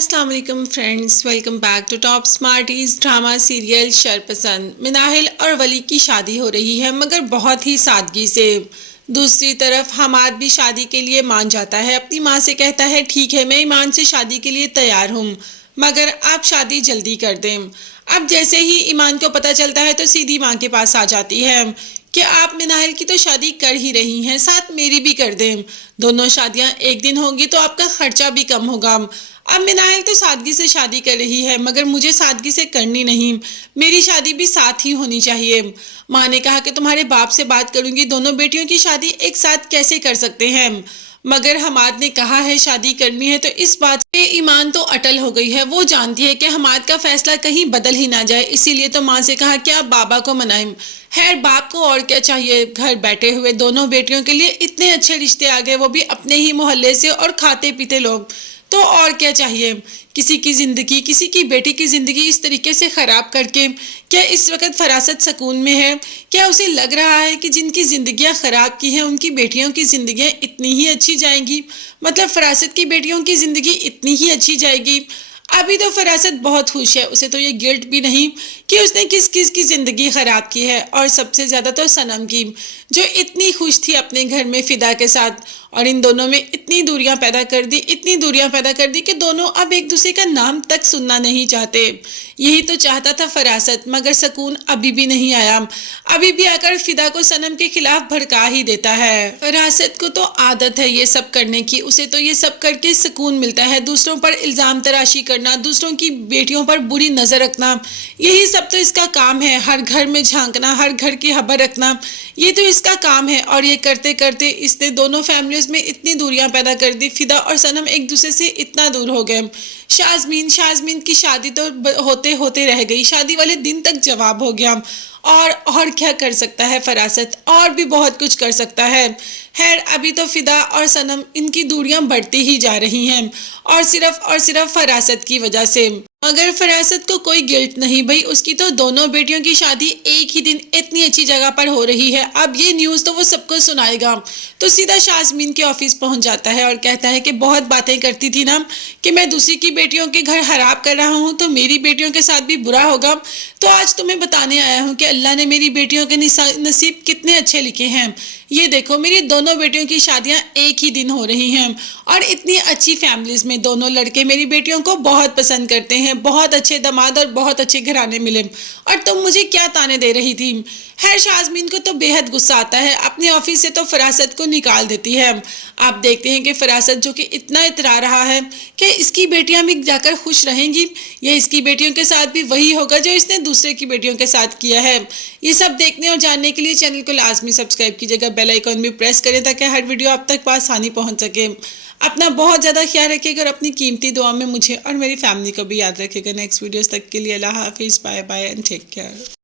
अस्सलाम वालेकुम friends, welcome back to top smarties drama serial शरपसंद। मिनाहिल और वली की शादी हो रही है मगर बहुत ही सादगी से। दूसरी तरफ हमाद भी शादी के लिए मान जाता है, अपनी माँ से कहता है ठीक है मैं ईमान से शादी के लिए तैयार हूँ मगर आप शादी जल्दी कर दें। अब जैसे ही ईमान को पता चलता है तो सीधी माँ के पास आ जाती है कि आप मिनाहिल की तो शादी कर ही रही हैं, साथ मेरी भी कर दें। दोनों शादियां एक दिन होंगी तो आपका खर्चा भी कम होगा। अब मिनाहिल तो सादगी से शादी कर रही है मगर मुझे सादगी से करनी नहीं, मेरी शादी भी साथ ही होनी चाहिए। माँ ने कहा कि तुम्हारे बाप से बात करूंगी, दोनों बेटियों की शादी एक साथ कैसे कर सकते हैं। मगर हमाद ने कहा है शादी करनी है तो इस बात से ईमान तो अटल हो गई है। वो जानती है कि हमाद का फैसला कहीं बदल ही ना जाए, इसीलिए तो माँ से कहा कि आप बाबा को मनाएं। खैर बाप को और क्या चाहिए, घर बैठे हुए दोनों बेटियों के लिए इतने अच्छे रिश्ते आ गए, वो भी अपने ही मोहल्ले से और खाते पीते लोग, तो और क्या चाहिए। किसी की ज़िंदगी, किसी की बेटी की ज़िंदगी इस तरीके से ख़राब करके क्या इस वक्त फरासत सुकून में है? क्या उसे लग रहा है कि जिनकी ज़िंदगियां ख़राब की हैं उनकी बेटियों की ज़िंदगियां इतनी ही अच्छी जाएंगी? मतलब फरासत की बेटियों की ज़िंदगी इतनी ही अच्छी जाएगी? अभी तो फरासत बहुत खुश है, उसे तो ये गिल्ट भी नहीं कि उसने किस किस की ज़िंदगी ख़राब की है, और सबसे ज़्यादा तो सनम की जो इतनी खुश थी अपने घर में फ़िदा के साथ, और इन दोनों में इतनी दूरियां पैदा कर दी, इतनी दूरियां पैदा कर दी कि दोनों अब एक दूसरे का नाम तक सुनना नहीं चाहते। यही तो चाहता था फरासत, मगर सुकून अभी भी नहीं आया। अभी भी आकर फ़िदा को सनम के खिलाफ भड़का ही देता है। फरासत को तो आदत है ये सब करने की, उसे तो ये सब करके सुकून मिलता है। दूसरों पर इल्ज़ाम तराशी करना, दूसरों की बेटियों पर बुरी नज़र रखना, यही सब तो इसका काम है। हर घर में झांकना, हर घर की खबर रखना, ये तो इसका काम है। और ये करते करते इसने दोनों फैमिलीज में इतनी दूरियां पैदा कर दी। फ़िदा और सनम एक दूसरे से इतना दूर हो गए। शाज़मीन की शादी तो होते होते रह गई, शादी वाले दिन तक जवाब हो गया। और क्या कर सकता है फरासत, और भी बहुत कुछ कर सकता है। खैर अभी तो फ़िदा और सनम इनकी दूरियां बढ़ती ही जा रही हैं, और सिर्फ फरासत की वजह से। मगर फरासत को कोई गिल्ट नहीं भाई, उसकी तो दोनों बेटियों की शादी एक ही दिन इतनी अच्छी जगह पर हो रही है। अब ये न्यूज़ तो वो सबको सुनाएगा, तो सीधा शाज़मीन के ऑफिस पहुंच जाता है और कहता है कि बहुत बातें करती थी ना कि मैं दूसरी की बेटियों के घर खराब कर रहा हूं तो मेरी बेटियों के साथ भी बुरा होगा। तो आज तुम्हें बताने आया हूं कि अल्लाह ने मेरी बेटियों के नसीब कितने अच्छे लिखे हैं। ये देखो मेरी दोनों बेटियों की शादियां एक ही दिन हो रही हैं, और इतनी अच्छी फैमिलीज में दोनों लड़के मेरी बेटियों को बहुत पसंद करते हैं, बहुत अच्छे दामाद और बहुत अच्छे घराने मिले, और तुम मुझे क्या ताने दे रही थी। खैर शाज़मीन को तो बेहद गुस्सा आता है, अपने ऑफिस से तो फरासत को निकाल देती है। आप देखते हैं कि फरासत जो कि इतना इतरा रहा है कि इसकी बेटियां भी जाकर खुश रहेंगी, या इसकी बेटियों के साथ भी वही होगा जो इसने दूसरे की बेटियों के साथ किया है। ये सब देखने और जानने के लिए चैनल को लाजमी सब्सक्राइब कीजिएगा, बेल आइकॉन भी प्रेस करें ताकि हर वीडियो आप तक आसानी पहुँच सके। अपना बहुत ज़्यादा ख्याल रखिएगा और अपनी कीमती दुआ में मुझे और मेरी फैमिली को भी याद रखिएगा। नेक्स्ट वीडियोस तक के लिए अल्लाह हाफिज़, bye bye and take care.